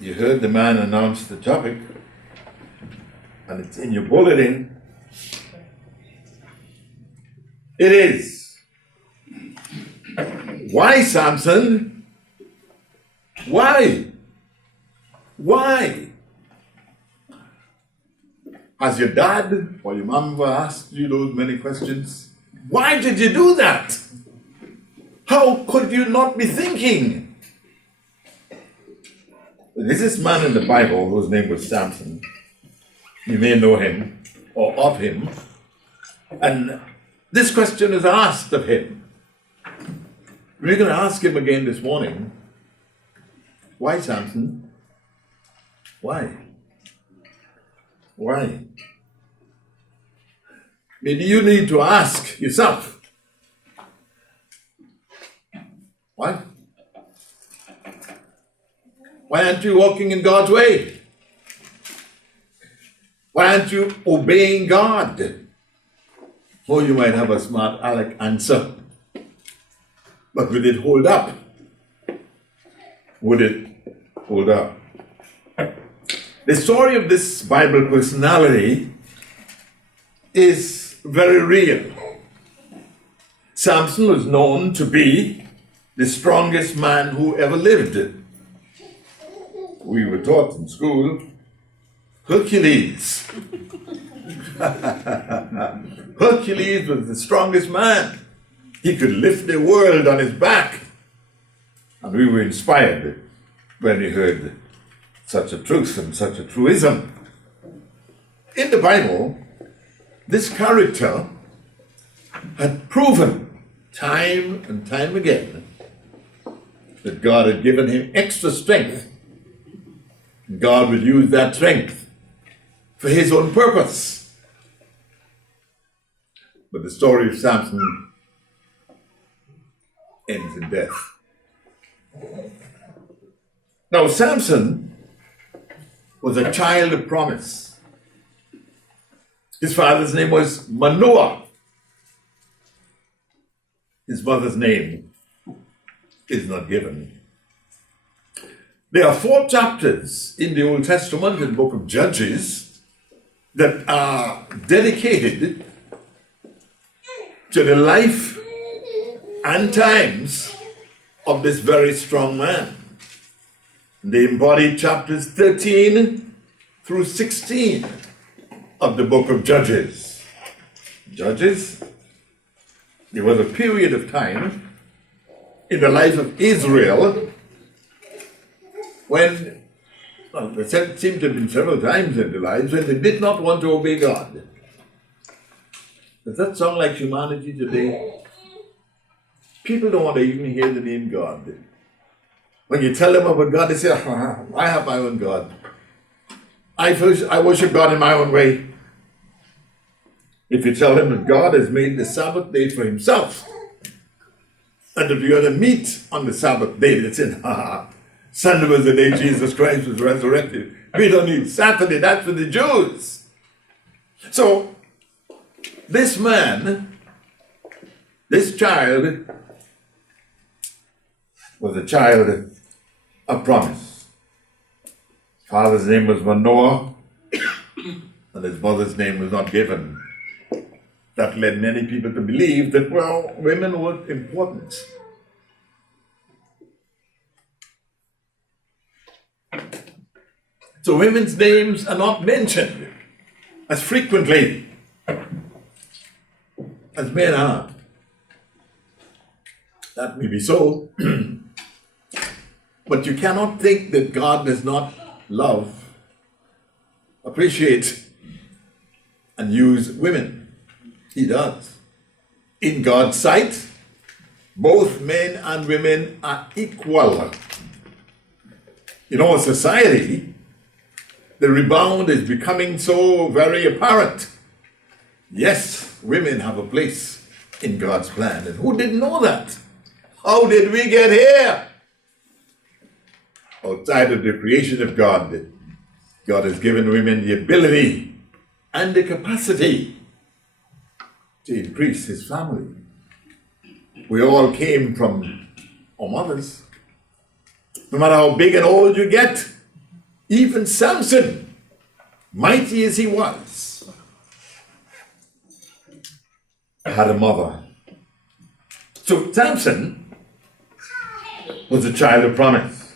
You heard the man announce the topic, and it's in your bulletin. It is, why, Samson? Why? Why? Has your dad or your mom ever asked you those many questions? Why did you do that? How could you not be thinking? There's this man in the Bible whose name was Samson. You may know him or of him. And this question is asked of him. We're going to ask him again this morning. Why, Samson? Why? Why? Maybe you need to ask yourself. Why? Why aren't you walking in God's way? Why aren't you obeying God? Oh, you might have a smart aleck answer, but will it hold up? Would it hold up? The story of this Bible personality is very real. Samson was known to be the strongest man who ever lived. We were taught in school, Hercules. Hercules was the strongest man. He could lift the world on his back. And we were inspired when we heard such a truth and such a truism. In the Bible, this character had proven time and time again that God had given him extra strength. God would use that strength for his own purpose. But the story of Samson ends in death. Now, Samson was a child of promise. His father's name was Manoah. His mother's name is not given. There are 4 chapters in the Old Testament, in the book of Judges, that are dedicated to the life and times of this very strong man. They embody chapters 13 through 16 of the book of Judges. Judges, there was a period of time in the life of Israel when, well, there seemed to have been several times in their lives when they did not want to obey God. Does that sound like humanity today? People don't want to even hear the name God. When you tell them about God, they say, I have my own God. I worship God in my own way. If you tell them that God has made the Sabbath day for himself, and if you're going to meet on the Sabbath day, they say, Sunday was the day Jesus Christ was resurrected. We don't need Saturday, that's for the Jews. So, this man, this child, was a child of promise. His father's name was Manoah, and his mother's name was not given. That led many people to believe that, well, women were important. So women's names are not mentioned as frequently as men are. That may be so. But you cannot think that God does not love, appreciate, and use women. He does. In God's sight, both men and women are equal. In our society, the rebound is becoming so very apparent. Yes, women have a place in God's plan. And who didn't know that? How did we get here? Outside of the creation of God, God has given women the ability and the capacity to increase his family. We all came from our mothers. No matter how big and old you get, Even Samson, mighty as he was, had a mother. So Samson was a child of promise.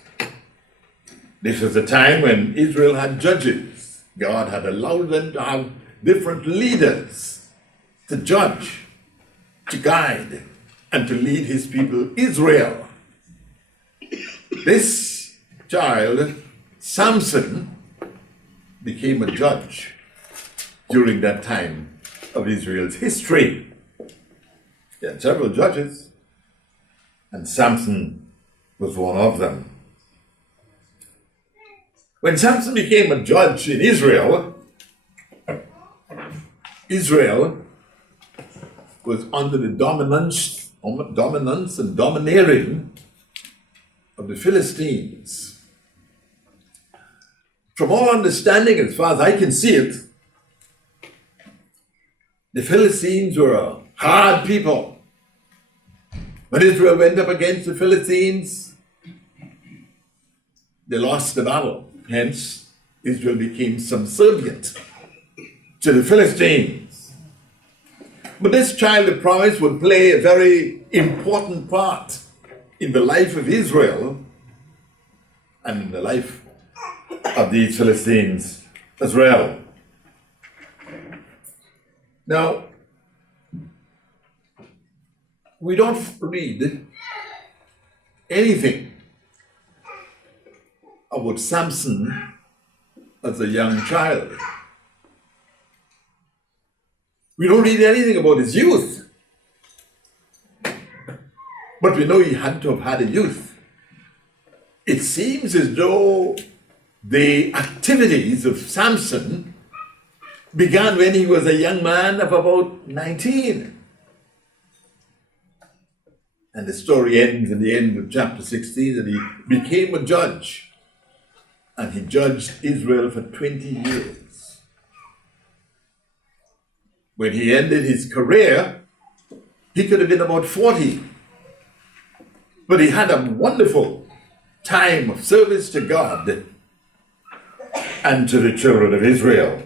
This was a time when Israel had judges. God had allowed them to have different leaders to judge, to guide, and to lead his people Israel. This child, Samson, became a judge during that time of Israel's history. There had several judges, and Samson was one of them. When Samson became a judge in Israel, Israel was under the dominance and domineering of the Philistines. From all understanding, as far as I can see it, the Philistines were a hard people. When Israel went up against the Philistines, they lost the battle. Hence, Israel became subservient to the Philistines. But this child of promise would play a very important part in the life of Israel and in the life of these Philistines as well. Now, we don't read anything about Samson as a young child. We don't read anything about his youth. But we know he had to have had a youth. It seems as though the activities of Samson began when he was a young man of about 19. And the story ends in the end of chapter 16 that he became a judge. And he judged Israel for 20 years. When he ended his career, he could have been about 40. But he had a wonderful time of service to God and to the children of Israel.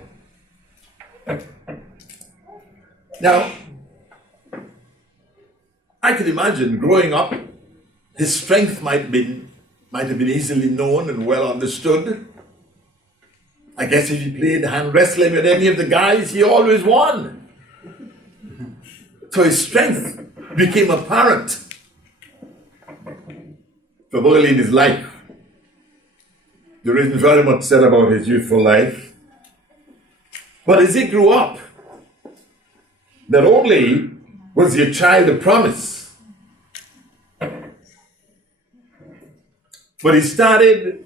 Now, I could imagine growing up, his strength might have been easily known and well understood. I guess if he played hand wrestling with any of the guys, he always won. So his strength became apparent from early in his life. There isn't very much said about his youthful life. But as he grew up, not only was he a child of promise, but he started,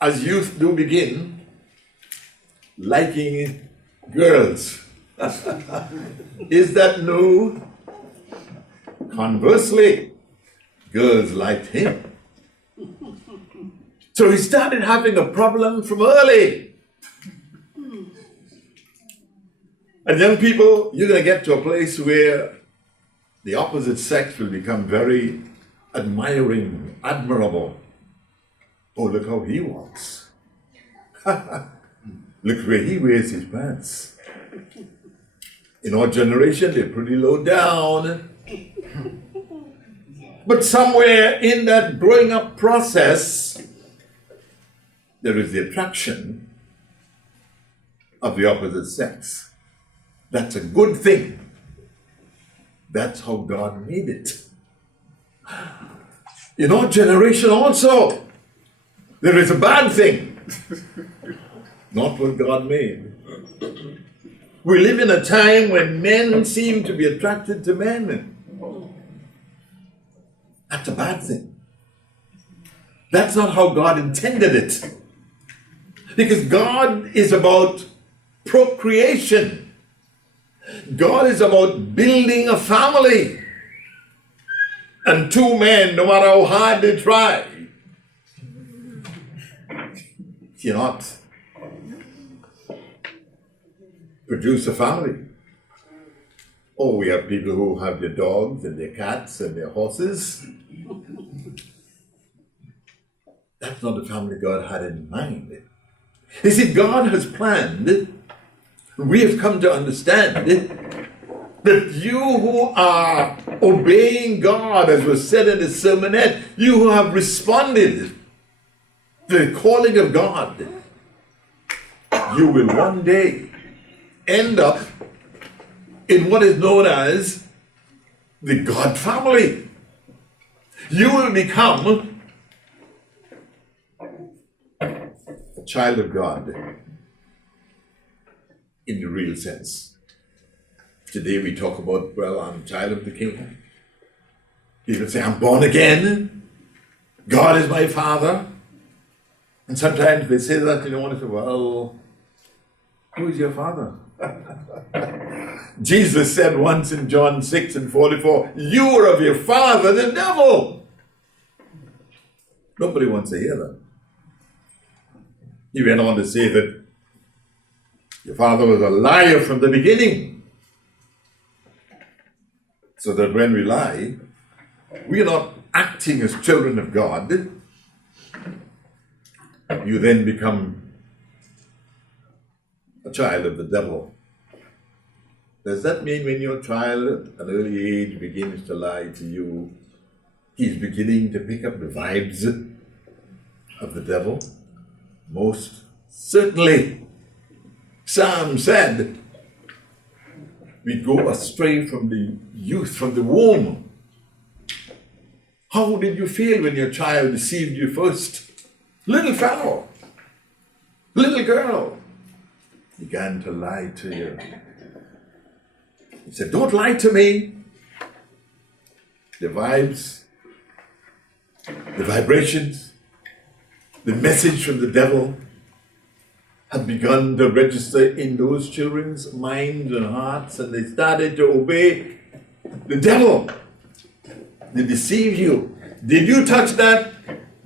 as youth do begin, liking girls. Is that new? Conversely, girls liked him. So he started having a problem from early. And young people, you're going to get to a place where the opposite sex will become very admiring, admirable. Oh, look how he walks. Look where he wears his pants. In our generation, they're pretty low down. But somewhere in that growing up process, there is the attraction of the opposite sex. That's a good thing. That's how God made it. In our generation also, there is a bad thing. Not what God made. We live in a time when men seem to be attracted to men. That's a bad thing. That's not how God intended it. Because God is about procreation. God is about building a family. And two men, no matter how hard they try, cannot produce a family. Oh, we have people who have their dogs and their cats and their horses. That's not the family God had in mind. You see, God has planned, we have come to understand that you who are obeying God, as was said in the sermonette, you who have responded to the calling of God, you will one day end up in what is known as the God family. You will become a child of God in the real sense. Today we talk about, well, I'm a child of the King. People say, I'm born again. God is my Father. And sometimes they say that, want to say, well, who is your Father? Jesus said once in John 6:44, you are of your father, the devil. Nobody wants to hear that. He went on to say that your father was a liar from the beginning. So that when we lie, we are not acting as children of God. You then become a child of the devil. Does that mean when your child at an early age begins to lie to you, he's beginning to pick up the vibes of the devil? Most certainly. Sam said, we go astray from the youth, from the womb. How did you feel when your child deceived you first? Little fellow, little girl, began to lie to you. He said, don't lie to me. The vibes, the vibrations, the message from the devil had begun to register in those children's minds and hearts, and they started to obey the devil. They deceive you. Did you touch that,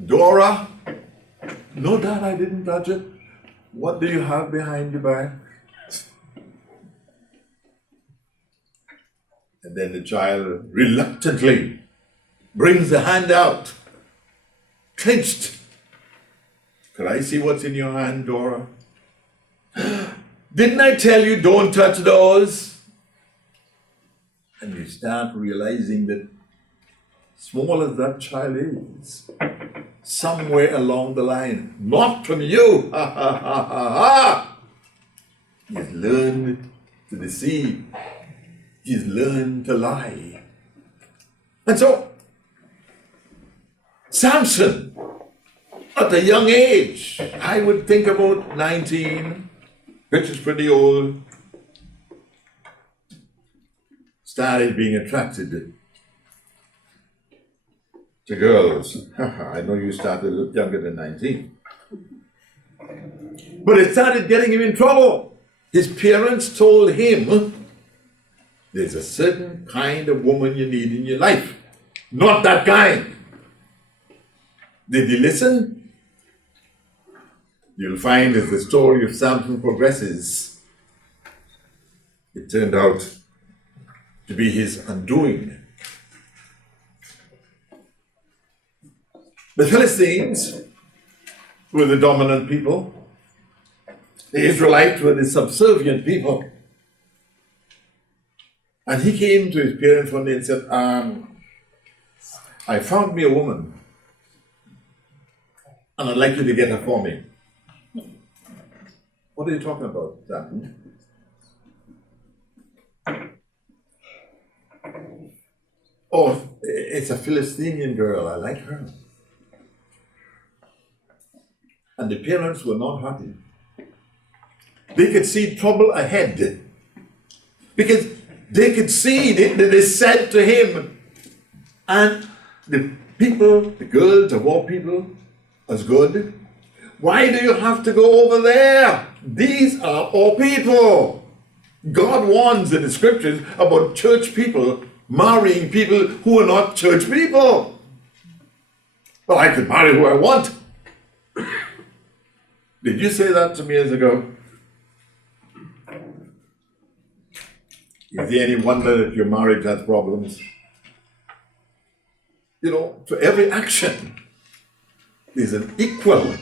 Dora? No, Dad, I didn't touch it. What do you have behind your back? And then the child reluctantly brings the hand out, clenched. Could I see what's in your hand, Dora? Didn't I tell you don't touch those? And you start realizing that small as that child is, somewhere along the line, not from you, ha ha ha ha ha, he's learned to deceive. He's learned to lie. And so, Samson, at a young age, I would think about 19, which is pretty old, started being attracted to girls. I know you started a little younger than 19. But it started getting him in trouble. His parents told him, there's a certain kind of woman you need in your life. Not that kind. Did he listen? You'll find as the story of Samson progresses, it turned out to be his undoing. The Philistines were the dominant people. The Israelites were the subservient people. And he came to his parents one day and said, I found me a woman, and I'd like you to get her for me. What are you talking about, Sam? Oh, it's a Philistinian girl. I like her. And the parents were not happy. They could see trouble ahead. Because they could see, they said to him, and the people, the girls of all people, as good. Why do you have to go over there? These are all people. God warns in the scriptures about church people marrying people who are not church people. Well, I can marry who I want. Did you say that to me years ago? Is there any wonder that your marriage has problems? For every action, There's an equal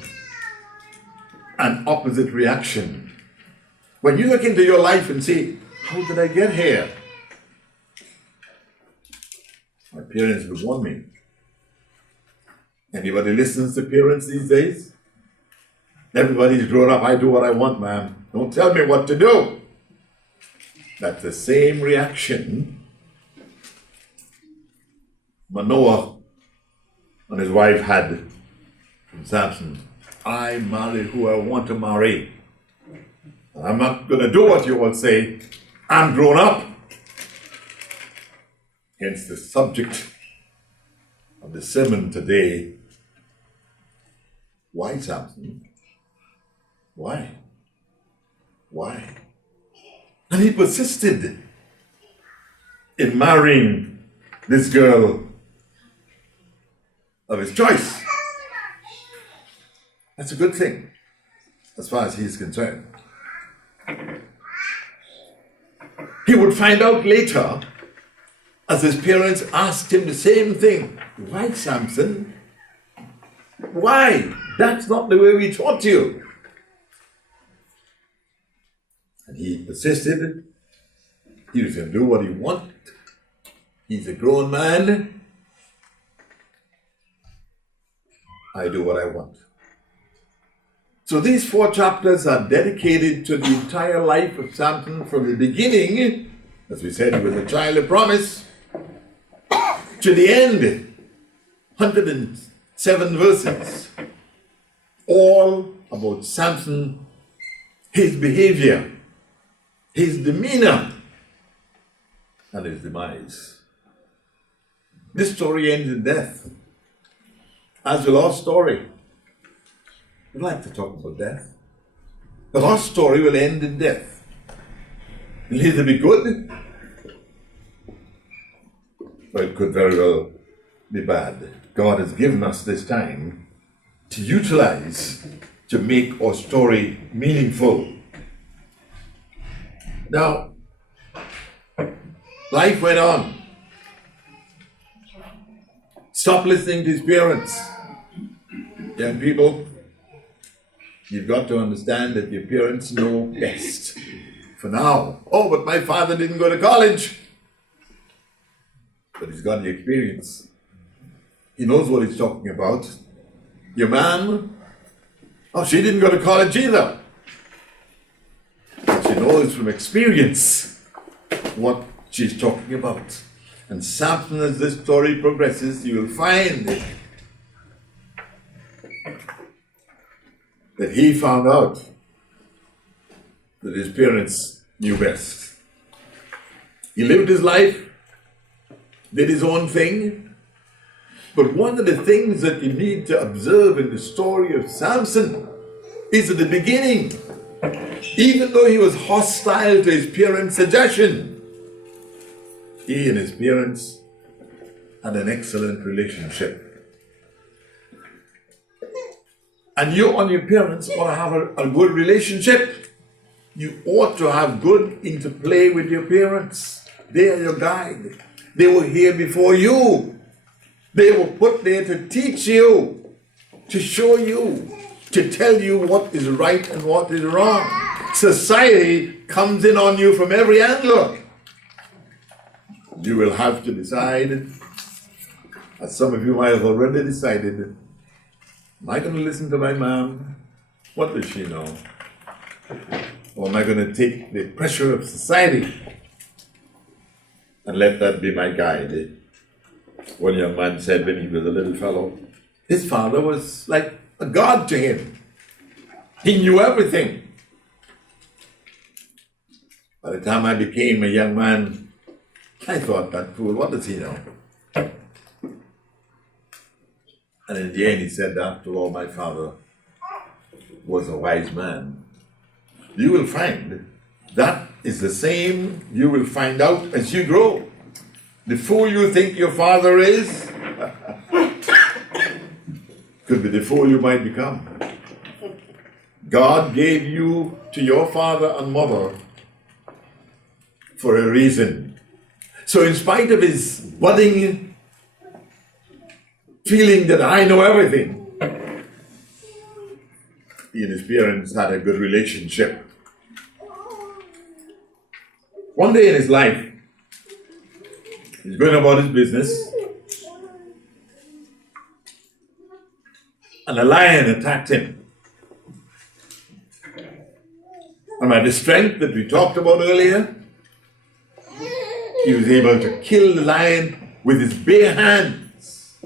and opposite reaction. When you look into your life and say, how did I get here? My parents would want me. Anybody listens to parents these days? Everybody's grown up. I do what I want, man. Don't tell me what to do. That's the same reaction Manoah and his wife had from Samson. I marry who I want to marry. I'm not going to do what you all say. I'm grown up. Hence the subject of the sermon today. Why, Samson? Why? Why? And he persisted in marrying this girl of his choice. That's a good thing, as far as he's concerned. He would find out later, as his parents asked him the same thing. Why, Samson? Why? That's not the way we taught you. And he persisted. He was going to do what he wanted. He's a grown man. I do what I want. So these 4 chapters are dedicated to the entire life of Samson from the beginning, as we said, he was a child of promise, to the end. 107 verses. All about Samson, his behavior, his demeanor, and his demise. This story ends in death, as will our story. We'd like to talk about death. But our story will end in death. It'll either be good, or it could very well be bad. God has given us this time to utilize to make our story meaningful. Now, life went on. Stop listening to his parents. Young people, you've got to understand that your parents know best. For now. Oh, but my father didn't go to college. But he's got the experience. He knows what he's talking about. Your mom, oh, she didn't go to college either. But she knows from experience what she's talking about. And Samson, as this story progresses, you will find that he found out that his parents knew best. He lived his life, did his own thing. But one of the things that you need to observe in the story of Samson is at the beginning, even though he was hostile to his parents' suggestion, he and his parents had an excellent relationship. And you and your parents ought to have a good relationship. You ought to have good interplay with your parents. They are your guide. They were here before you. They were put there to teach you, to show you, to tell you what is right and what is wrong. Society comes in on you from every angle. You will have to decide, as some of you might have already decided, am I going to listen to my mom? What does she know? Or am I going to take the pressure of society and let that be my guide? One young man said when he was a little fellow, his father was like a god to him. He knew everything. By the time I became a young man, I thought, that fool, what does he know? And in the end he said, after all, my father was a wise man. You will find that is the same you will find out as you grow. The fool you think your father is could be the fool you might become. God gave you to your father and mother for a reason. So in spite of his budding feeling that I know everything, he and his parents had a good relationship. One day in his life, he's going about his business, and a lion attacked him. And by the strength that we talked about earlier, he was able to kill the lion with his bare hands.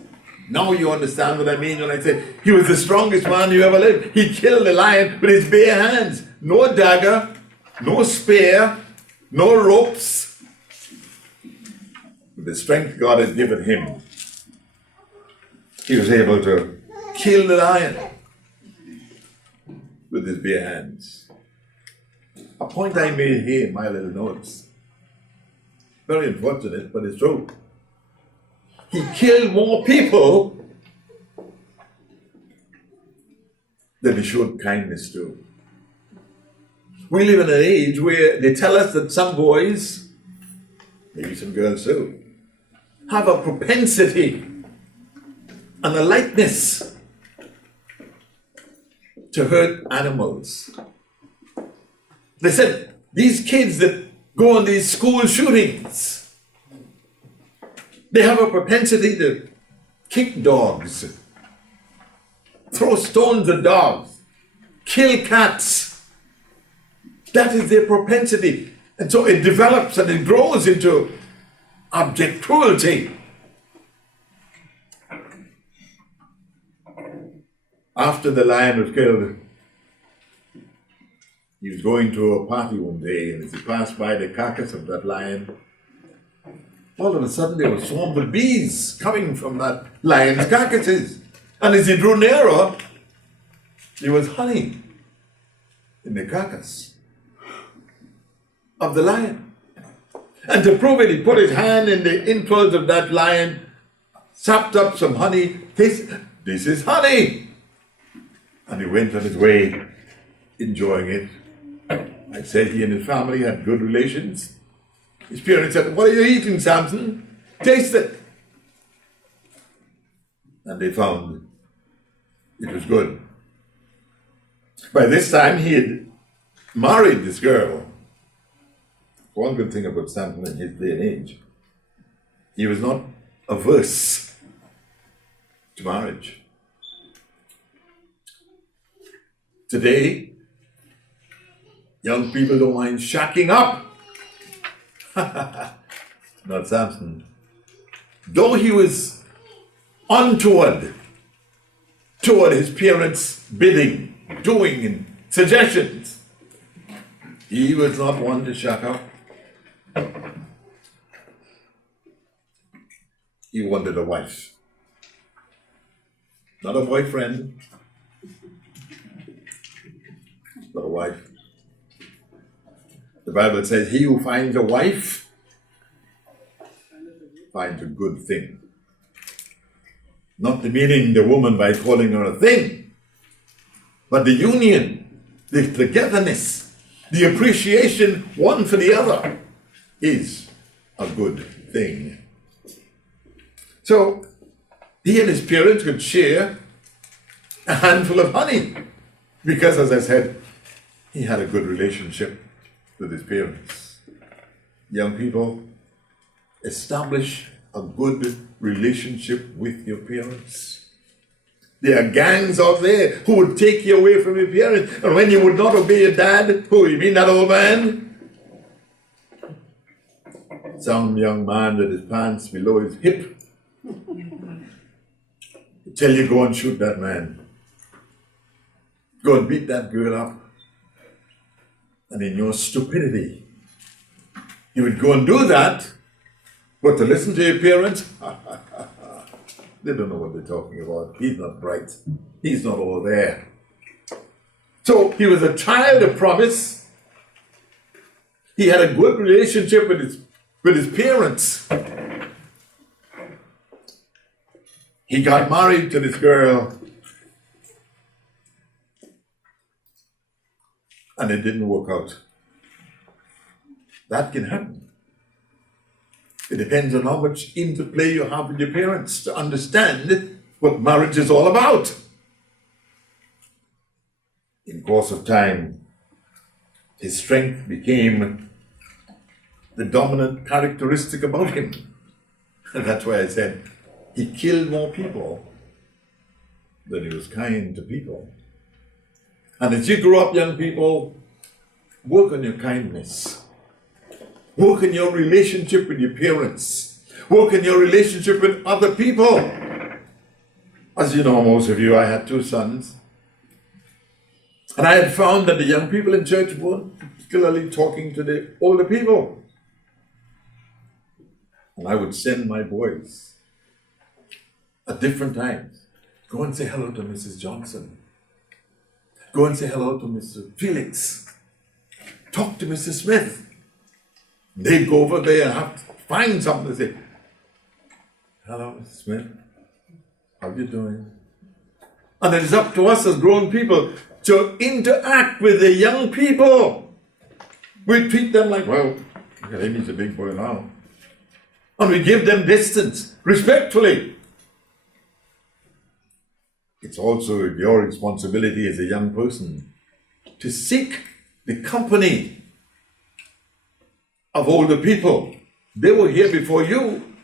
Now you understand what I mean when I say he was the strongest man who ever lived. He killed the lion with his bare hands. No dagger, no spear, no ropes. With the strength God had given him, he was able to kill the lion with his bare hands. A point I made here in my little notes. Very unfortunate, but it's true. He killed more people than he showed kindness to. We live in an age where they tell us that some boys, maybe some girls too, have a propensity and a likeness to hurt animals. They said these kids that go on these school shootings, they have a propensity to kick dogs, throw stones at dogs, kill cats. That is their propensity. And so it develops and it grows into abject cruelty. After the lion was killed, he was going to a party one day, and as he passed by the carcass of that lion, all of a sudden there were swarms of bees coming from that lion's carcasses. And as he drew nearer, there was honey in the carcass of the lion. And to prove it, he put his hand in the entrails of that lion, sapped up some honey. This is honey. And he went on his way, enjoying it. I said he and his family had good relations. His parents said, "What are you eating, Samson? Taste it." And they found it was good. By this time, he had married this girl. One good thing about Samson in his day and age, he was not averse to marriage. Today, young people don't mind shacking up. Not Samson. Though he was untoward toward his parents' bidding, doing, and suggestions, he was not one to shack up. He wanted a wife, not a boyfriend, but a wife. The Bible says, "He who finds a wife finds a good thing." Not demeaning the woman by calling her a thing, but the union, the togetherness, the appreciation one for the other is a good thing. So, he and his parents could share a handful of honey because, as I said, he had a good relationship with his parents. Young people, establish a good relationship with your parents. There are gangs out there who would take you away from your parents, and when you would not obey your dad, who, you mean that old man? Some young man with his pants below his hip tell you, go and shoot that man. Go and beat that girl up. And in your stupidity, you would go and do that, but to listen to your parents, they don't know what they're talking about. He's not bright. He's not all there. So he was a child of promise. He had a good relationship with his parents. He got married to this girl, and it didn't work out. That can happen. It depends on how much interplay you have with your parents to understand what marriage is all about. In course of time, his strength became the dominant characteristic about him. And that's why I said he killed more people than he was kind to people. And as you grow up, young people, work on your kindness. Work on your relationship with your parents. Work on your relationship with other people. As you know, most of you, I had 2 sons. And I had found that the young people in church weren't particularly talking to the older people. And I would send my boys at different times. Go and say hello to Mrs. Johnson. Go and say hello to Mr. Felix. Talk to Mrs. Smith. They'd go over there and have to find something to say. Hello, Mrs. Smith. How are you doing? And it is up to us as grown people to interact with the young people. We treat them like, well, Amy's a big boy now. And we give them distance, respectfully. It's also your responsibility as a young person to seek the company of older people. They were here before you.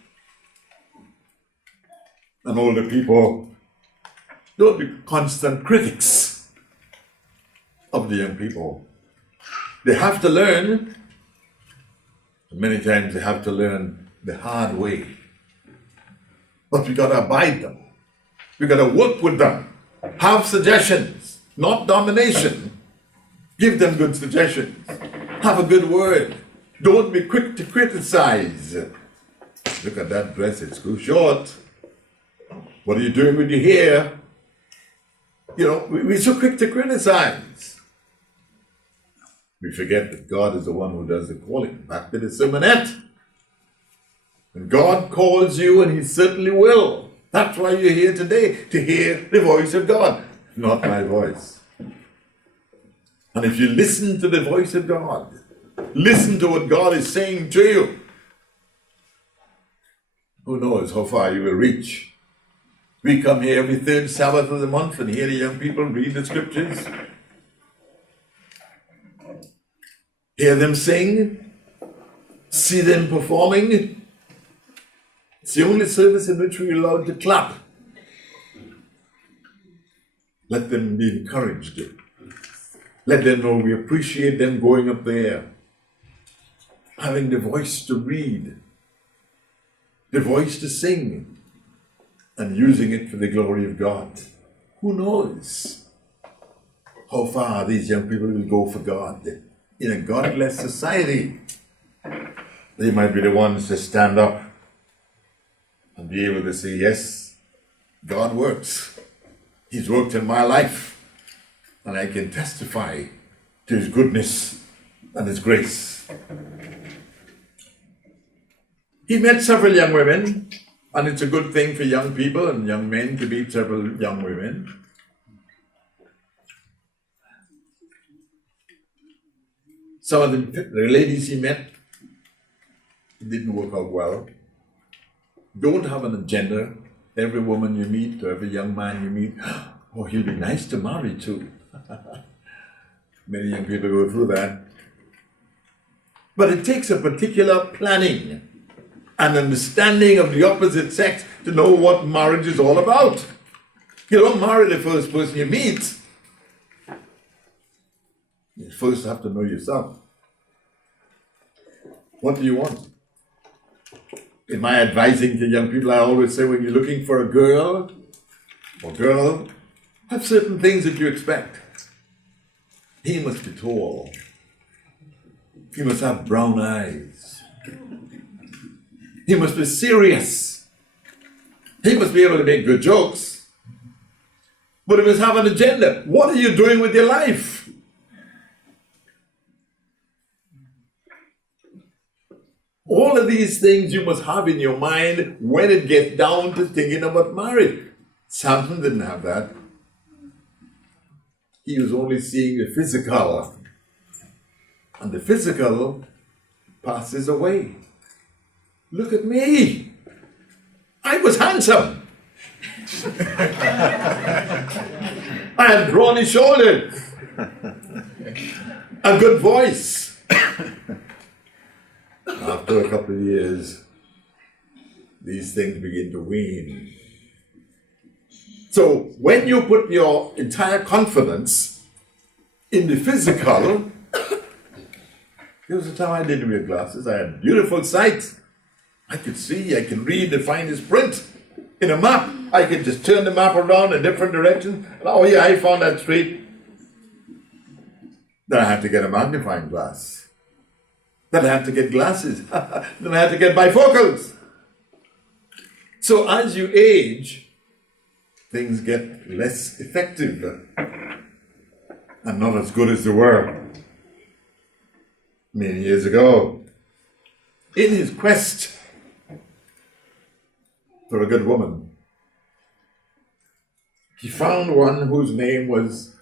And older people, don't be constant critics of the young people. They have to learn, and many times they have to learn the hard way. But we got to abide them. We got to work with them. Have suggestions, not domination. Give them good suggestions. Have a good word. Don't be quick to criticize. Look at that dress, it's too short. What are you doing with your hair? You know, we're so quick to criticize. We forget that God is the one who does the calling. Back to the sermonette. And God calls you, and He certainly will. That's why you're here today, to hear the voice of God, not my voice. And if you listen to the voice of God, listen to what God is saying to you, who knows how far you will reach. We come here every 3rd Sabbath of the month and hear the young people read the scriptures. Hear them sing. See them performing. It's the only service in which we're allowed to clap. Let them be encouraged. Let them know we appreciate them going up there, having the voice to read, the voice to sing, and using it for the glory of God. Who knows how far these young people will go for God? In a godless society, they might be the ones to stand up and be able to say, yes, God works. He's worked in my life, and I can testify to His goodness and His grace. He met several young women, and it's a good thing for young people and young men to meet several young women. Some of the ladies he met, it didn't work out well. Don't have an agenda. Every woman you meet, or every young man you meet, oh, he'll be nice to marry too. Many young people go through that. But it takes a particular planning and understanding of the opposite sex to know what marriage is all about. You don't marry the first person you meet. You first have to know yourself. What do you want? In my advising to young people, I always say, when you're looking for a girl or girl, have certain things that you expect. He must be tall. He must have brown eyes. He must be serious. He must be able to make good jokes. But he must have an agenda. What are you doing with your life? All of these things you must have in your mind when it gets down to thinking about marriage. Samson didn't have that. He was only seeing the physical. And the physical passes away. Look at me. I was handsome. I had brawny shoulders. A good voice. After a couple of years, these things begin to wane. So when you put your entire confidence in the physical, there was a time I didn't wear glasses. I had beautiful sight. I could see, I could read the finest print in a map. I could just turn the map around in different directions. And oh yeah, I found that street. Then I had to get a magnifying glass. Then I had to get glasses. Then I had to get bifocals. So as you age, things get less effective and not as good as they were many years ago. In his quest for a good woman, he found one whose name was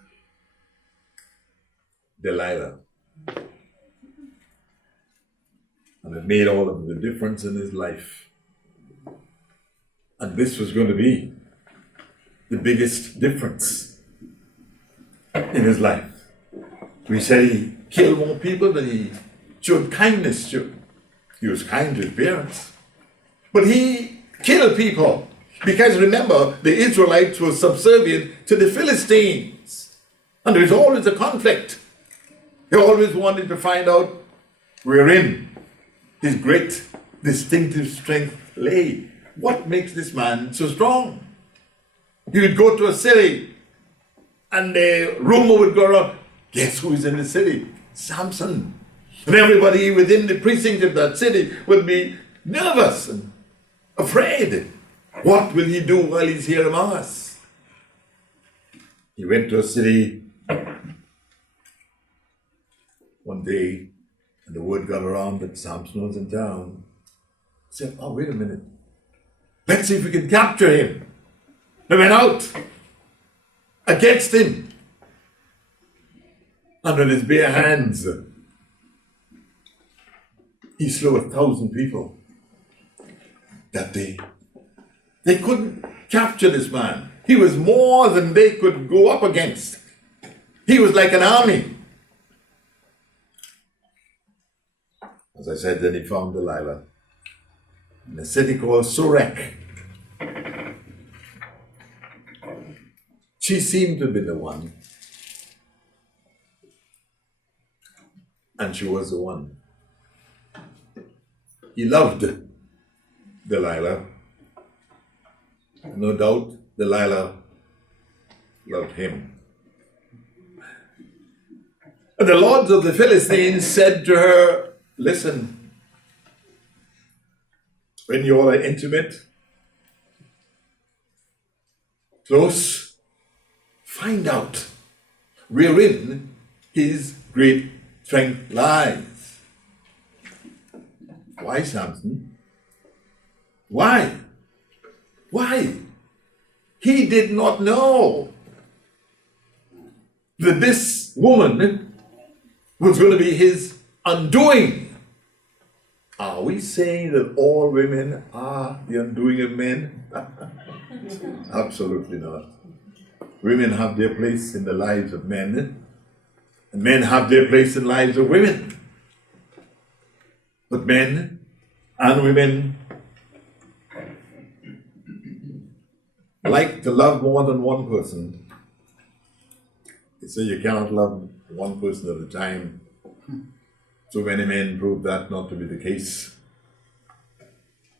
Delilah. And it made all of the difference in his life. And this was going to be the biggest difference in his life. We say he killed more people than he showed kindness to. He was kind to his parents. But he killed people. Because remember, the Israelites were subservient to the Philistines. And there was always a conflict. He always wanted to find out wherein his great distinctive strength lay. What makes this man so strong? He would go to a city and the rumor would go around, guess who's in the city? Samson. And everybody within the precinct of that city would be nervous and afraid. What will he do while he's here among us? He went to a city one day, and the word got around that Samson was in town. He said, oh, wait a minute. Let's see if we can capture him. They went out against him. And with his bare hands, he slew 1,000 people that day. They couldn't capture this man. He was more than they could go up against. He was like an army. As I said, then he found Delilah in a city called Sorek. She seemed to be the one. And she was the one. He loved Delilah. No doubt Delilah loved him. And the lords of the Philistines said to her, listen, when you are intimate, close, find out wherein his great strength lies. Why, Samson? Why? Why? He did not know that this woman was going to be his undoing. Are we saying that all women are the undoing of men? Absolutely not. Women have their place in the lives of men, and men have their place in the lives of women. But men and women like to love more than one person. They say you cannot love one person at a time. So many men prove that not to be the case.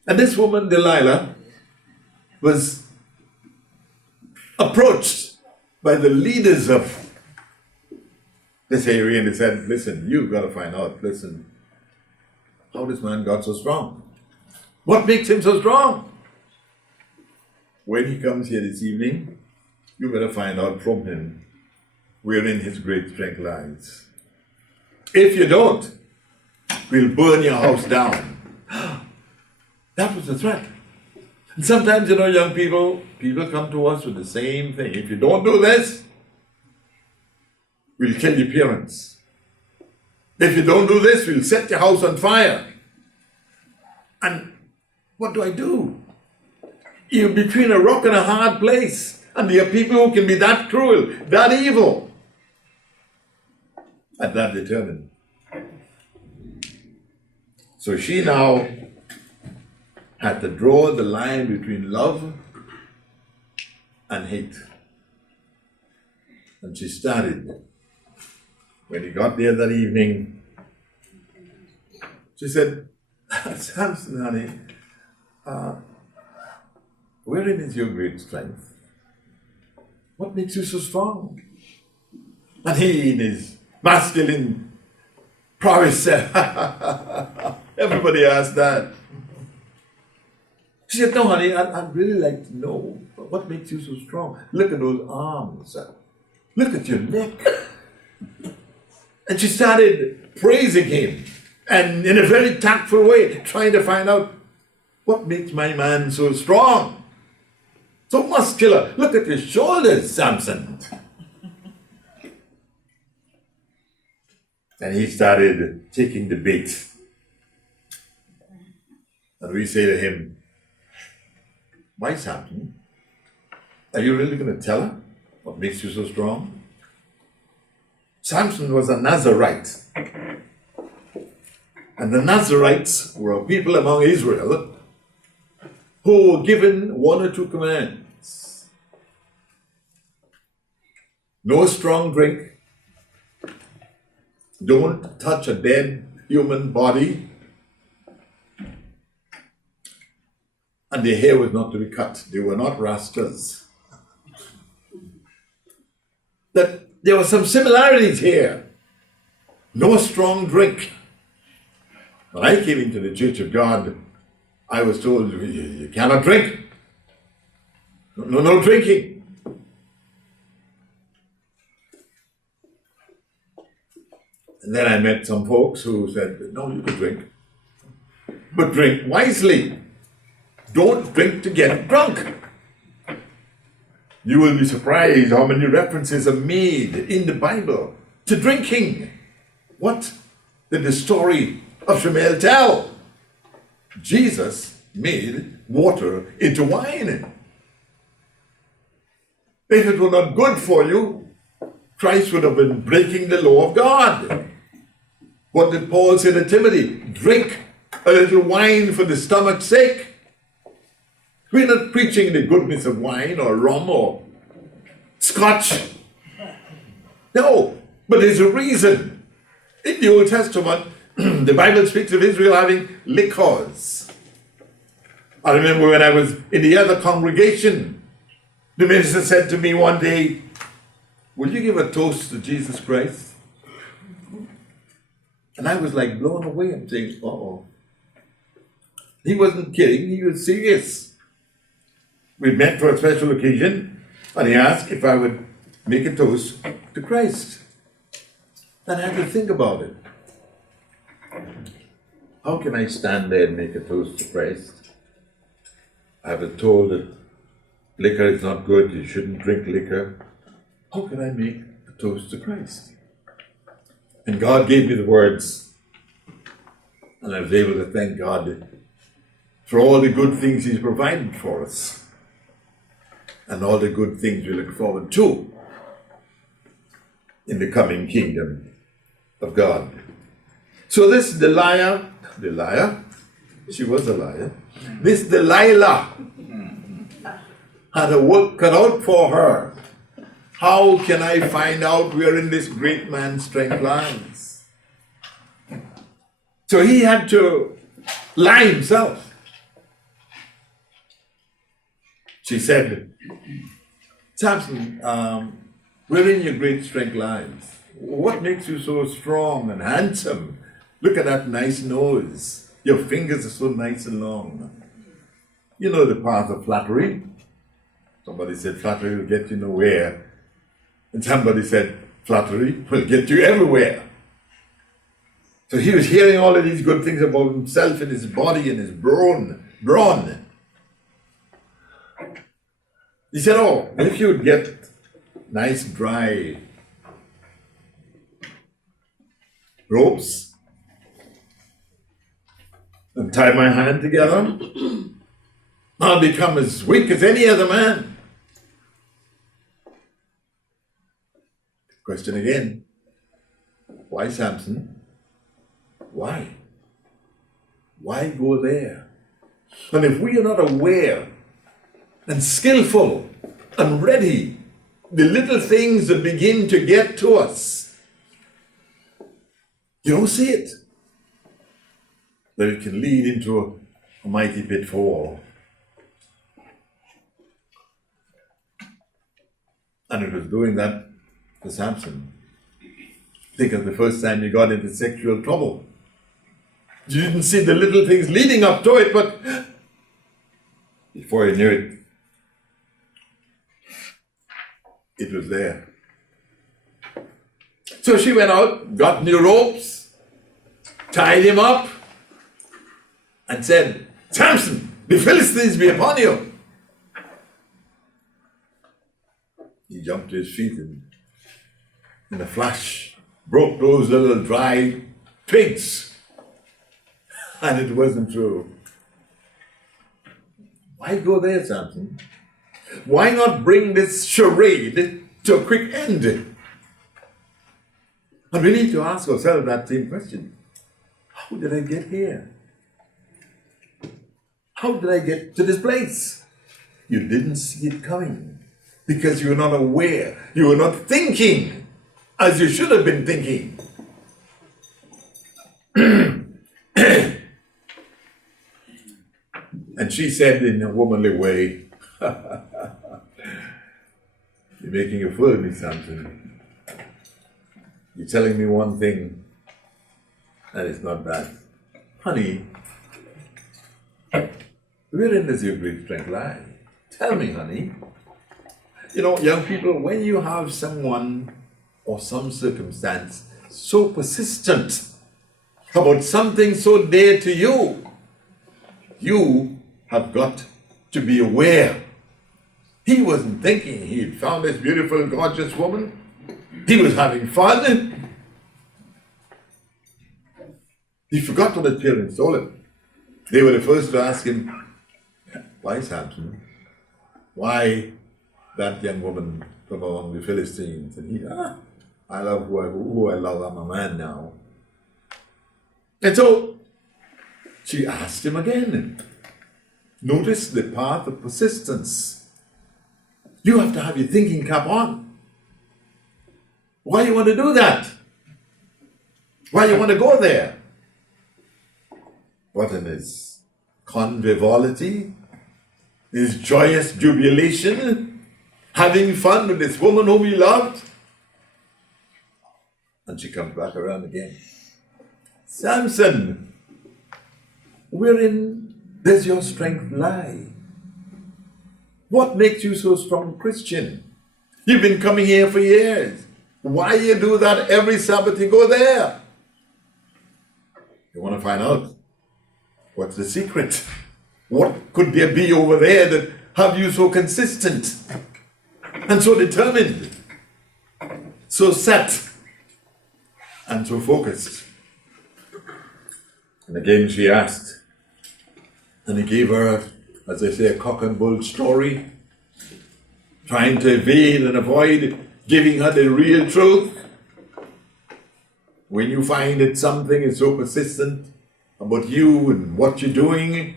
And this woman, Delilah, was approached by the leaders of this area, and they said, listen, you've got to find out, listen, how this man got so strong. What makes him so strong? When he comes here this evening, you better find out from him wherein his great strength lies. If you don't, we'll burn your house down. That was the threat. And sometimes, young people come to us with the same thing. If you don't do this, we'll kill your parents. If you don't do this, we'll set your house on fire. And what do? You're between a rock and a hard place. And there are people who can be that cruel, that evil. and that determined. So she now had to draw the line between love and hate. And she started. When he got there that evening, she said, Samson, honey, wherein is your great strength? What makes you so strong? And he, in his masculine prowess, said, everybody asked that. She said, no, honey, I'd really like to know what makes you so strong. Look at those arms. Look at your neck. And she started praising him, and in a very tactful way, trying to find out what makes my man so strong, so muscular. Look at your shoulders, Samson. And he started taking the bait. And we say to him, why, Samson? Are you really going to tell her what makes you so strong? Samson was a Nazarite. And the Nazarites were a people among Israel who were given one or two commands. No strong drink. Don't touch a dead human body. And their hair was not to be cut. They were not rastas. That there were some similarities here. No strong drink. When I came into the Church of God, I was told, you cannot drink. No drinking. And then I met some folks who said, no, you can drink. But drink wisely. Don't drink to get drunk. You will be surprised how many references are made in the Bible to drinking. What did the story of Shemuel tell? Jesus made water into wine. If it were not good for you, Christ would have been breaking the law of God. What did Paul say to Timothy? Drink a little wine for the stomach's sake. We're not preaching the goodness of wine or rum or scotch. No, but there's a reason. In the Old Testament, the Bible speaks of Israel having liquors. I remember when I was in the other congregation, the minister said to me one day, will you give a toast to Jesus Christ? And I was like blown away. I'm saying, uh-oh. He wasn't kidding, he was serious. We met for a special occasion, and he asked if I would make a toast to Christ. And I had to think about it. How can I stand there and make a toast to Christ? I was told that liquor is not good, you shouldn't drink liquor. How can I make a toast to Christ? And God gave me the words, and I was able to thank God for all the good things He's provided for us, and all the good things we look forward to in the coming kingdom of God. So this Delilah, she was a liar, this Delilah had a work cut out for her. How can I find out wherein this great man's strength lies? So he had to lie himself. She said, Samson, wherein your great strength lies? What makes you so strong and handsome? Look at that nice nose. Your fingers are so nice and long. You know the path of flattery. Somebody said flattery will get you nowhere. And somebody said flattery will get you everywhere. So he was hearing all of these good things about himself and his body and his brawn. He said, oh, if you would get nice dry ropes and tie my hand together, I'll become as weak as any other man. Question again, Why, Samson? Why? Why go there? And if we are not aware and skillful and ready, the little things that begin to get to us, you don't see it. That it can lead into a mighty pitfall. And it was doing that to Samson. Think of the first time he got into sexual trouble. You didn't see the little things leading up to it, but before you knew it, it was there. So she went out, got new ropes, tied him up, and said, Samson, the Philistines be upon you. He jumped to his feet and in a flash broke those little dry twigs. And it wasn't true. Why go there, Samson? Why not bring this charade to a quick end? And we need to ask ourselves that same question. How did I get here? How did I get to this place? You didn't see it coming because you were not aware. You were not thinking as you should have been thinking. And she said in a womanly way, you're making a fool of me, Samson. You're telling me one thing, and it's not that. Honey, wherein does your great strength lie? Tell me, honey. You know, young people, when you have someone or some circumstance so persistent about something so dear to you, you have got to be aware. He wasn't thinking he had found this beautiful, gorgeous woman. He was having fun. He forgot what his parents told him. They were the first to ask him, why, Samson? Why that young woman from among the Philistines? And he, I love who I love. I'm a man now. And so she asked him again. Notice the path of persistence. You have to have your thinking cap on. Why you want to do that? Why you want to go there? What in his conviviality, his joyous jubilation, having fun with this woman whom he loved? And she comes back around again. Samson, wherein does your strength lie? What makes you so strong Christian? You've been coming here for years. Why you do that every Sabbath you go there? You want to find out what's the secret? What could there be over there that have you so consistent and so determined, so set and so focused? And again she asked, and he gave her, as they say, a cock and bull story, trying to evade and avoid giving her the real truth. When you find that something is so persistent about you and what you're doing,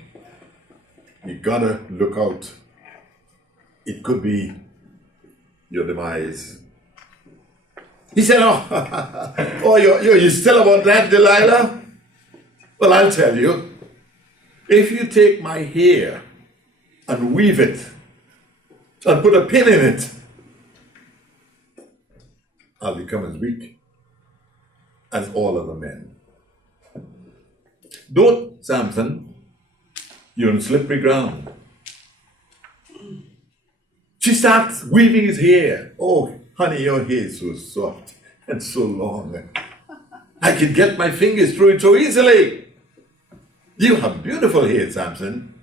you gotta look out. It could be your demise. He said, you're still about that, Delilah? Well, I'll tell you. If you take my hair and weave it and put a pin in it, I'll become as weak as all other men. Don't, Samson, you're on slippery ground. She starts weaving his hair. Oh, honey, your hair is so soft and so long. I can get my fingers through it so easily. You have beautiful hair, Samson.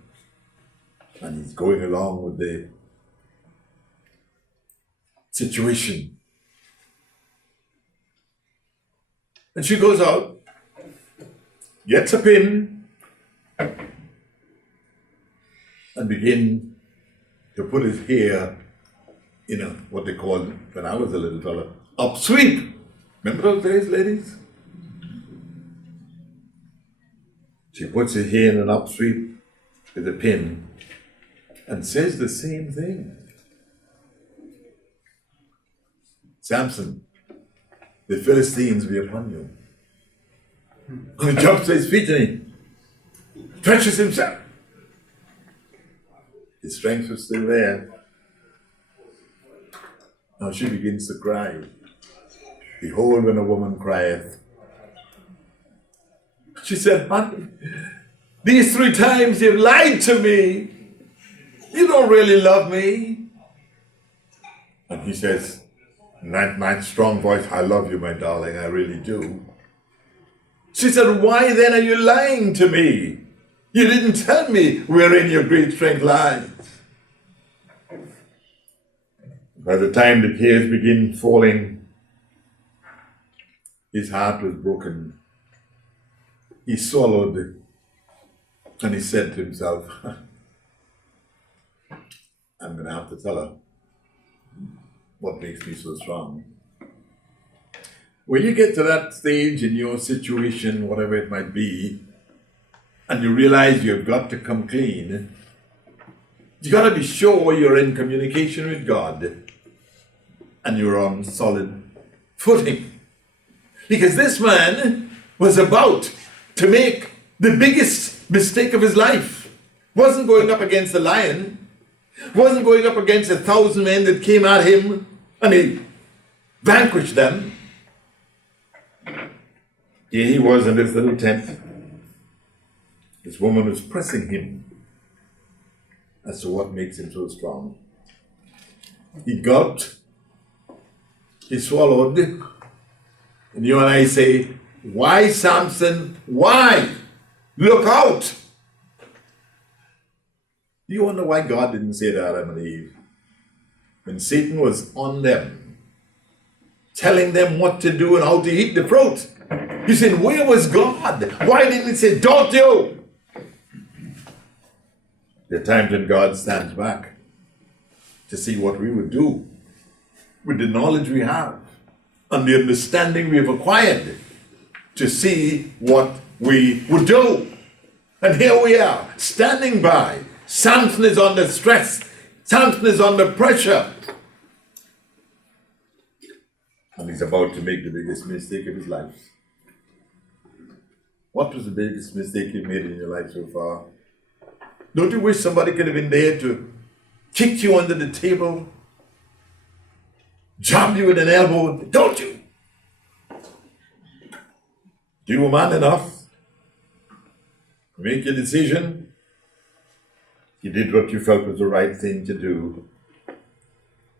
And he's going along with the situation. And she goes out, gets a pin, and begins to put his hair in what they called, when I was a little fella, upsweep. Remember those days, ladies? She puts it here in an upsweep with a pin and says the same thing. Samson, the Philistines be upon you. And he jumps to his feet and he stretches himself. His strength was still there. Now she begins to cry. Behold, when a woman crieth. She said, honey, these 3 times you've lied to me. You don't really love me. And he says, in that nice strong voice, I love you, my darling, I really do. She said, why then are you lying to me? You didn't tell me wherein your great strength lies. By the time the tears begin falling, his heart was broken. He swallowed and he said to himself, I'm going to have to tell her what makes me so strong. When you get to that stage in your situation, whatever it might be, and you realize you've got to come clean, you got to be sure you're in communication with God and you're on solid footing. Because this man was about to make the biggest mistake of his life. Wasn't going up against a lion, wasn't going up against 1,000 men that came at him and he vanquished them. Here he was in this little tent. This woman was pressing him as to what makes him so strong. He gulped, he swallowed, and you and I say, why, Samson? Why? Look out! Do you wonder why God didn't say to Adam and Eve? When Satan was on them, telling them what to do and how to eat the fruit. You said, where was God? Why didn't he say, don't you? There are times when God stands back to see what we would do with the knowledge we have and the understanding we have acquired, to see what we would do. And here we are, standing by. Samson is under stress. Samson is under pressure. And he's about to make the biggest mistake of his life. What was the biggest mistake you made in your life so far? Don't you wish somebody could have been there to kick you under the table, jab you with an elbow? Don't you? You were man enough to make your decision. You did what you felt was the right thing to do.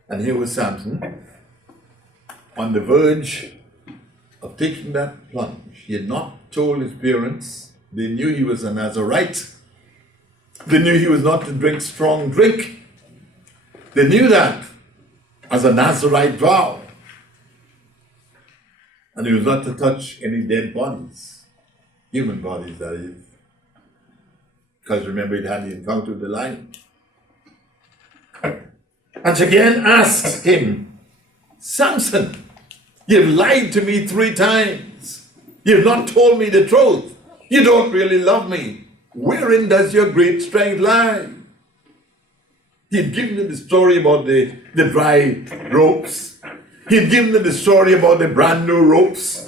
And here was Samson on the verge of taking that plunge. He had not told his parents. They knew he was a Nazarite. They knew he was not to drink strong drink. They knew that as a Nazarite vow. And he was not to touch any dead bodies, human bodies, that is. Because remember, he'd had the encounter with the lion. And she again asks him, Samson, you've lied to me 3 times. You've not told me the truth. You don't really love me. Wherein does your great strength lie? He'd given them the story about the dry ropes. He'd given them the story about the brand new ropes.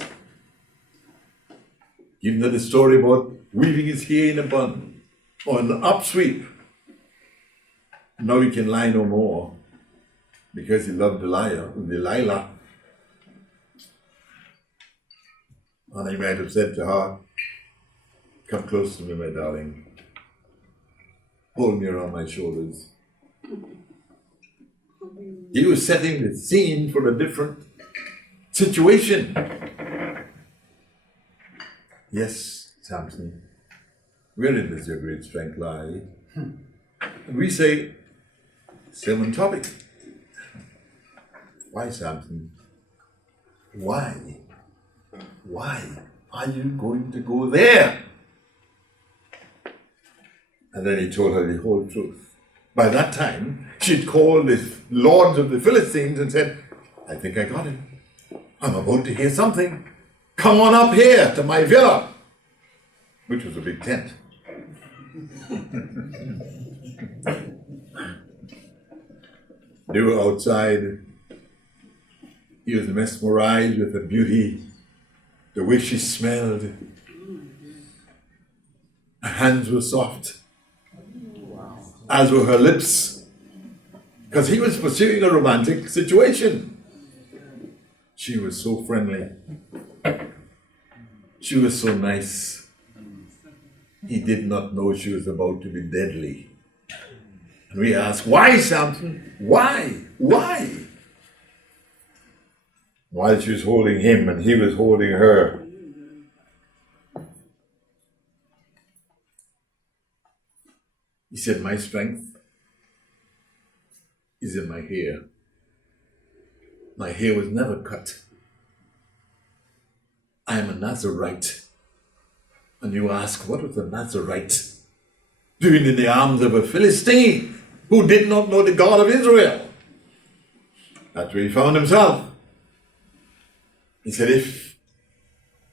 Given them the story about weaving his hair in a bun or an upsweep. Now he can lie no more because he loved Delilah. And he might have said to her, come close to me, my darling. Hold me around my shoulders. He was setting the scene for a different situation. Yes, Samson, wherein does your great strength lie? And we say, same topic. Why, Samson? Why? Why are you going to go there? And then he told her the whole truth. By that time, she'd called the lords of the Philistines and said, I think I got it. I'm about to hear something. Come on up here to my villa. which was a big tent. They were outside. He was mesmerized with her beauty, the way she smelled. Her hands were soft, as were her lips, because he was pursuing a romantic situation. She was so friendly. She was so nice. He did not know she was about to be deadly. And we ask, why, Samson? Why? Why? While she was holding him and he was holding her. He said, my strength is in my hair. My hair was never cut. I am a Nazarite. And you ask, what was a Nazarite doing in the arms of a Philistine who did not know the God of Israel? That's where he found himself. He said, if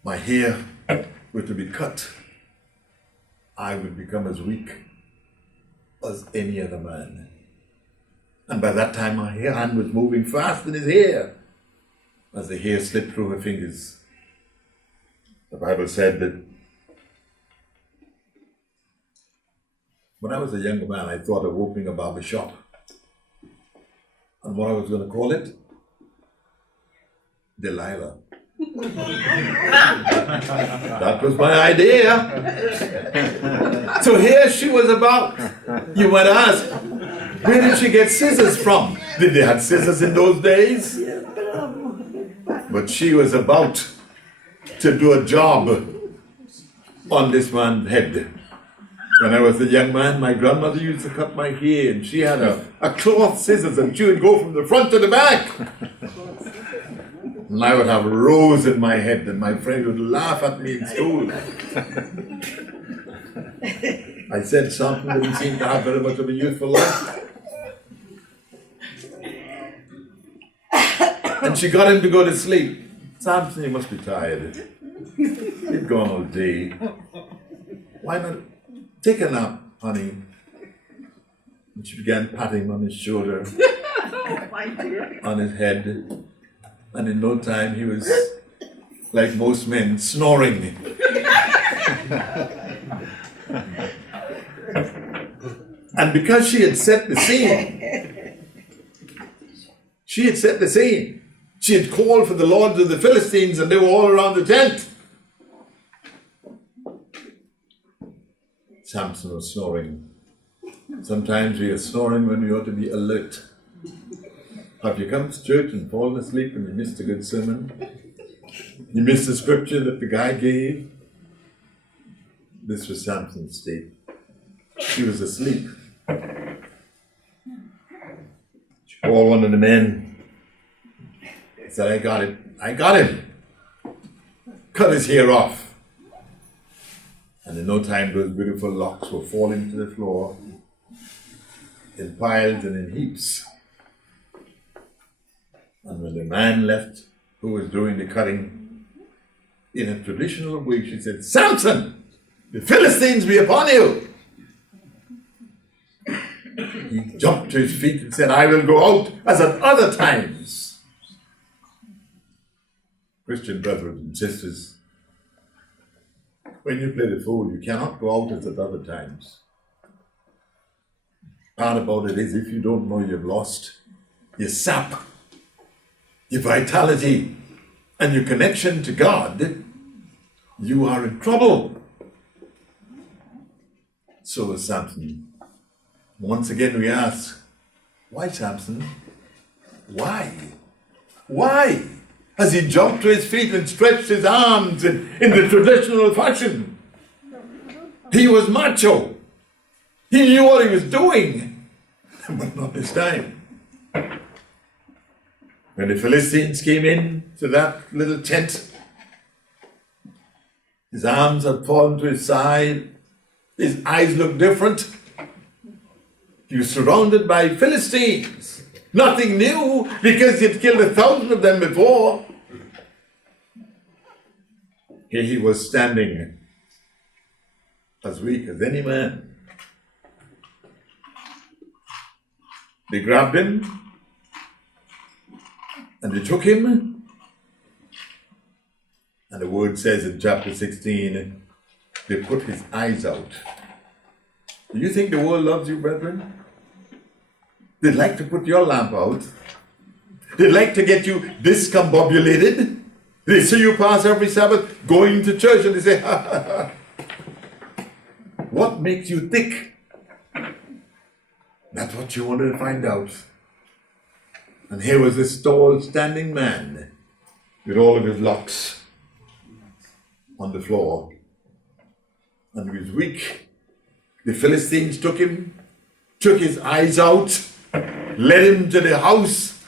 my hair were to be cut, I would become as weak as any other man. And by that time, my hand was moving fast in his hair as the hair slipped through her fingers. The Bible said that when I was a younger man, I thought of opening a barber shop. And what I was going to call it? Delilah. That was my idea. So here she was about. You might ask, where did she get scissors from? Did they have scissors in those days? But she was about to do a job on this man's head. When I was a young man, my grandmother used to cut my hair, and she had a cloth scissors, and she would go from the front to the back. And I would have rows in my head, and my friend would laugh at me in school. I said something that didn't seem to have very much of a useful life. And she got him to go to sleep. Samson, you must be tired. You've gone all day. Why not take a nap, honey? And she began patting him on his shoulder, on his head. And in no time, he was, like most men, snoring. And because she had set the scene, she had called for the lords of the Philistines, and they were all around the tent. Samson was snoring. Sometimes we are snoring when we ought to be alert. Have you come to church and fallen asleep and you missed a good sermon? You missed the scripture that the guy gave? This was Samson's state. He was asleep. She called one of the men. He said, I got him. Cut his hair off. And in no time, those beautiful locks were falling to the floor in piles and in heaps. And when the man left, who was doing the cutting, in a traditional way, she said, Samson, the Philistines be upon you. He jumped to his feet and said, I will go out as at other times. Christian brothers and sisters, when you play the fool, you cannot go out as at other times. Part about it is if you don't know you've lost your sap, your vitality, and your connection to God, you are in trouble. So is Samson. Once again we ask, why Samson? Why? Why has he jumped to his feet and stretched his arms in the traditional fashion? He was macho. He knew what he was doing, but not this time. When the Philistines came in to that little tent, his arms had fallen to his side, his eyes looked different. He was surrounded by Philistines. Nothing new, because he had killed 1,000 of them before. Here he was standing weak as any man. They grabbed him and they took him. And the word says in chapter 16, they put his eyes out. Do you think the world loves you, brethren? They'd like to put your lamp out. They'd like to get you discombobulated. They see you pass every Sabbath going to church and they say, ha, ha, ha. What makes you thick? That's what you wanted to find out. And here was this tall, standing man with all of his locks on the floor. And he was weak. The Philistines took him, took his eyes out, led him to the house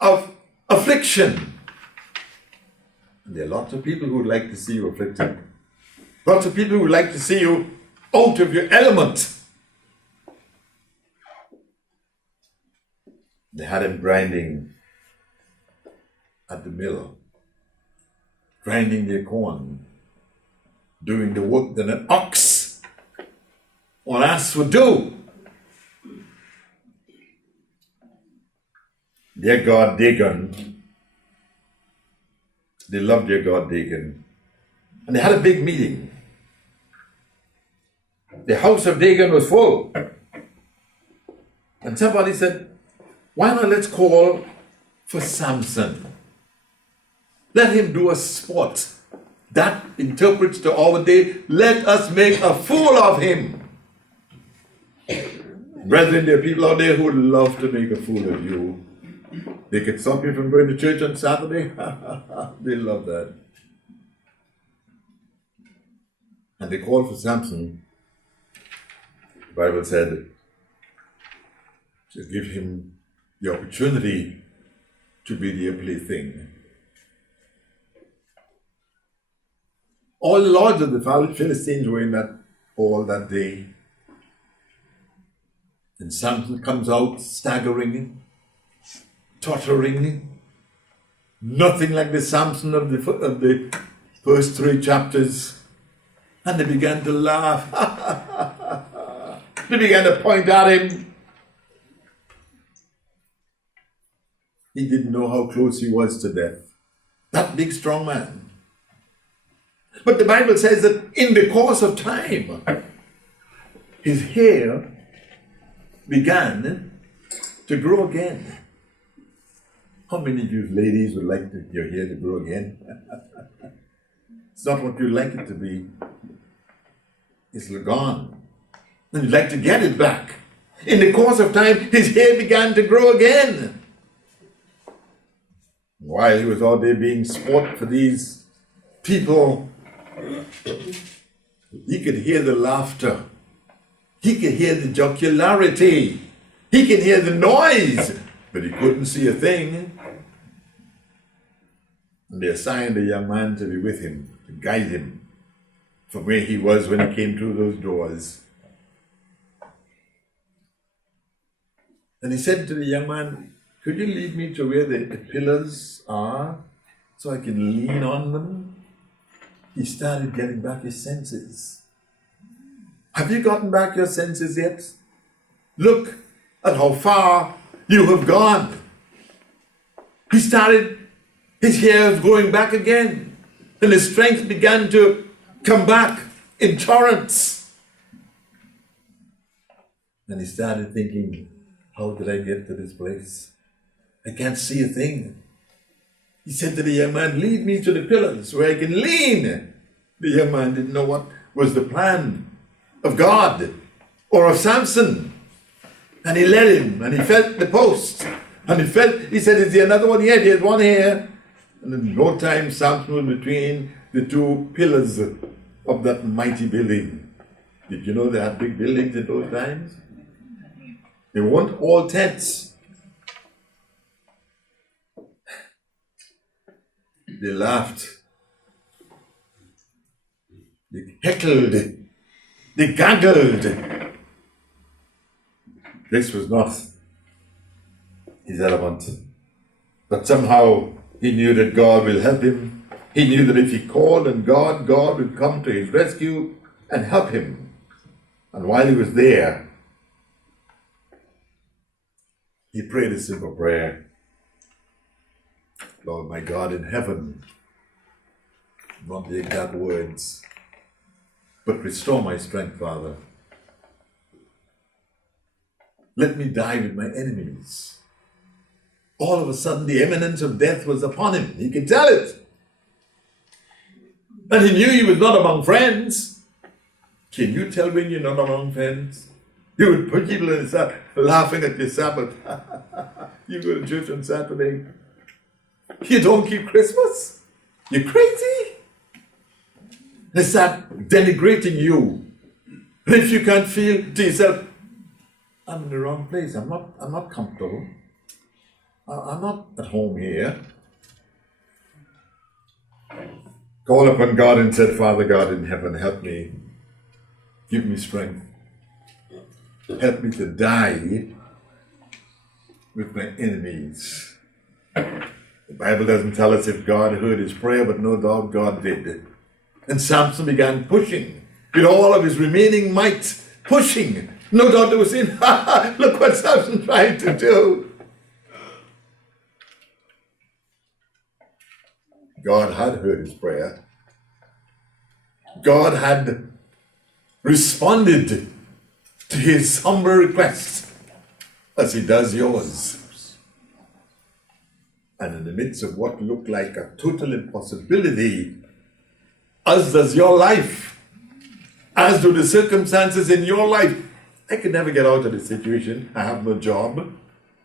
of affliction. And there are lots of people who would like to see you afflicted. Lots of people who would like to see you out of your element. They had him grinding at the mill, grinding their corn, doing the work that an ox or an ass would do. Their god Dagon, they loved their god Dagon, and they had a big meeting. The house of Dagon was full, and somebody said, why not let's call for Samson? Let him do a sport. That interprets to our day, let us make a fool of him. Brethren, there are people out there who would love to make a fool of you. They could stop you from going to church on Saturday. They love that. And they called for Samson. The Bible said to give him the opportunity to be their plaything. All the lords of the Philistines were in that hall that day. And Samson comes out staggering, tottering, nothing like the Samson of the first 3 chapters. And they began to laugh. They began to point at him. He didn't know how close he was to death. That big, strong man. But the Bible says that in the course of time, his hair began to grow again. How many of you ladies would like your hair to grow again? It's not what you like it to be. It's gone. And you'd like to get it back. In the course of time, his hair began to grow again. While he was out there being sport for these people, he could hear the laughter. He could hear the jocularity. He could hear the noise, but he couldn't see a thing. And they assigned a young man to be with him, to guide him from where he was when he came through those doors. And he said to the young man, could you lead me to where the pillars are so I can lean on them? He started getting back his senses. Have you gotten back your senses yet? Look at how far you have gone. He started, his hair was growing back again, and his strength began to come back in torrents. And he started thinking, how did I get to this place? I can't see a thing. He said to the young man, lead me to the pillars where I can lean. The young man didn't know what was the plan of God or of Samson. And he led him, and he felt the post. And he said, is there another one here? There's one here. And in no time, Samson was between the 2 pillars of that mighty building. Did you know they had big buildings at those times? They weren't all tents. They laughed. They heckled. They gaggled. This was not his element. But somehow he knew that God will help him He knew that if he called on God, God would come to his rescue and help him. And while he was there, he prayed a simple prayer. Lord, my God in heaven, not the exact words, but restore my strength, Father. Let me die with my enemies. All of a sudden, the imminence of death was upon him. He could tell it. And he knew he was not among friends. Can you tell when you're not among friends? You would put people in the laughing at your Sabbath. You go to church on Saturday. You don't keep Christmas? You're crazy. They start denigrating you. And if you can't feel to yourself, I'm in the wrong place. I'm not comfortable. I'm not at home here. Call upon God and said, Father God in heaven, help me. Give me strength. Help me to die with my enemies. The Bible doesn't tell us if God heard his prayer, but no doubt God did. And Samson began pushing with all of his remaining might, pushing. No doubt they were saying, look what Samson tried to do. God had heard his prayer. God had responded to his humble request as he does yours. And in the midst of what looked like a total impossibility, as does your life, as do the circumstances in your life. I could never get out of this situation. I have no job.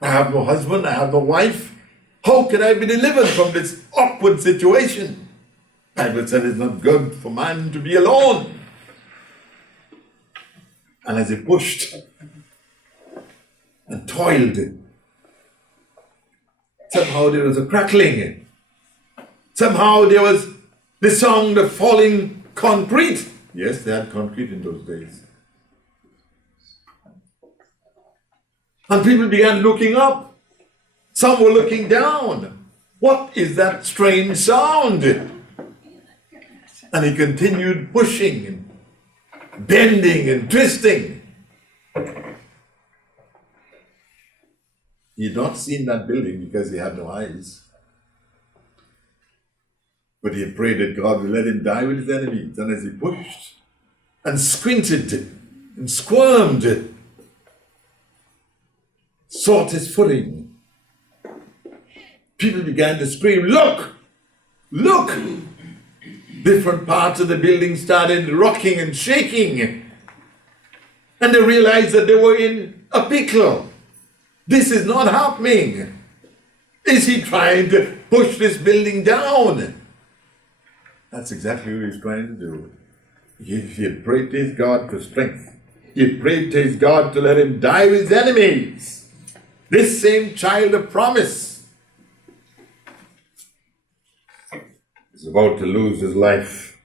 I have no husband. I have no wife. How can I be delivered from this awkward situation? The Bible said it's not good for man to be alone. And as he pushed and toiled, somehow there was a crackling. Somehow there was the sound of falling concrete. Yes, they had concrete in those days. And people began looking up. Some were looking down. What is that strange sound? And he continued pushing and bending and twisting. He had not seen that building because he had no eyes. But he had prayed that God would let him die with his enemies. And as he pushed and squinted and squirmed, sought his footing, people began to scream, look! Look! Different parts of the building started rocking and shaking. And they realized that they were in a pickle. This is not happening. Is he trying to push this building down? That's exactly what he's trying to do. He had prayed to his God for strength. He had prayed to his God to let him die with his enemies. This same child of promise is about to lose his life.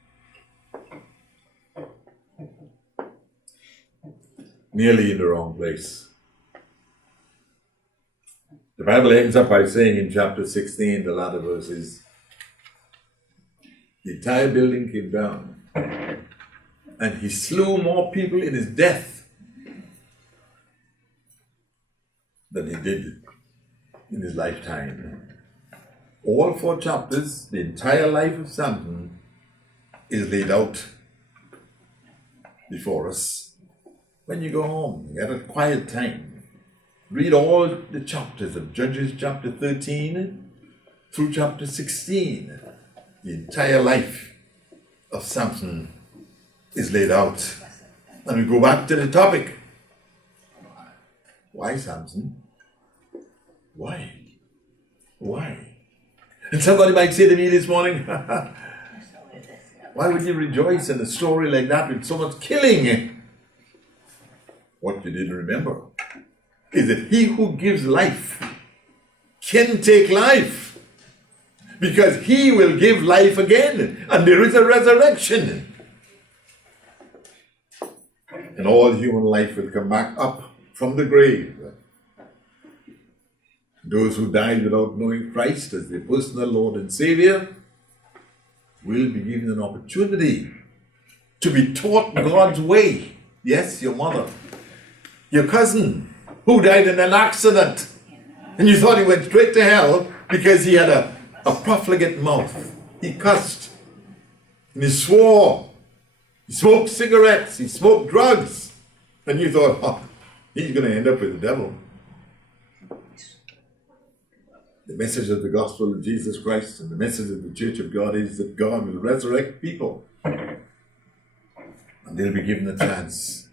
Nearly in the wrong place. The Bible ends up by saying in chapter 16, the latter verses, the entire building came down, and he slew more people in his death than he did in his lifetime. All 4 chapters, the entire life of Samson, is laid out before us. When you go home, you have a quiet time. Read all the chapters of Judges chapter 13 through chapter 16. The entire life of Samson is laid out. And we go back to the topic. Why Samson? Why? Why? And somebody might say to me this morning, why would you rejoice in a story like that with so much killing? What you didn't remember is that he who gives life can take life. Because he will give life again. And there is a resurrection. And all human life will come back up from the grave. Those who died without knowing Christ as their personal Lord and Savior will be given an opportunity to be taught God's way. Yes, your mother, your cousin, who died in an accident, and you thought he went straight to hell because he had a profligate mouth. He cussed, and he swore, he smoked cigarettes, he smoked drugs, and you thought, oh, he's going to end up with the devil. The message of the gospel of Jesus Christ and the message of the Church of God is that God will resurrect people, and they'll be given a chance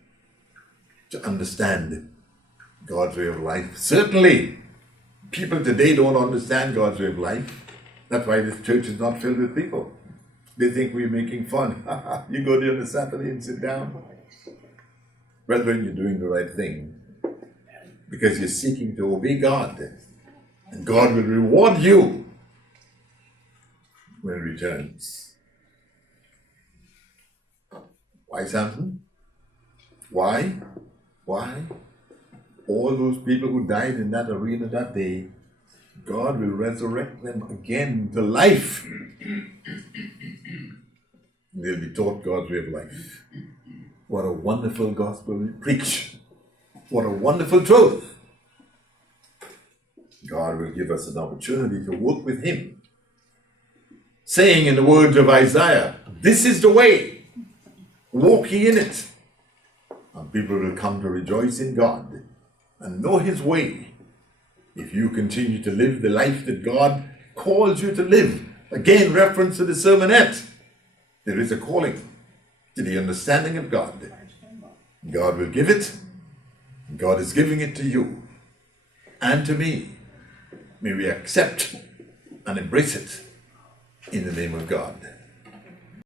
to understand God's way of life. Certainly, people today don't understand God's way of life. That's why this church is not filled with people. They think we're making fun. You go there on a Saturday and sit down. Brethren, you're doing the right thing because you're seeking to obey God. And God will reward you when he returns. Why, Samson? Why? Why? All those people who died in that arena that day, God will resurrect them again to life. They'll be taught God's way of life. What a wonderful gospel we preach. What a wonderful truth. God will give us an opportunity to work with him, saying in the words of Isaiah, this is the way, walk ye in it. And people will come to rejoice in God and know his way if you continue to live the life that God calls you to live. Again, reference to the sermonette. There is a calling to the understanding of God. God will give it. God is giving it to you and to me. May we accept and embrace it in the name of God.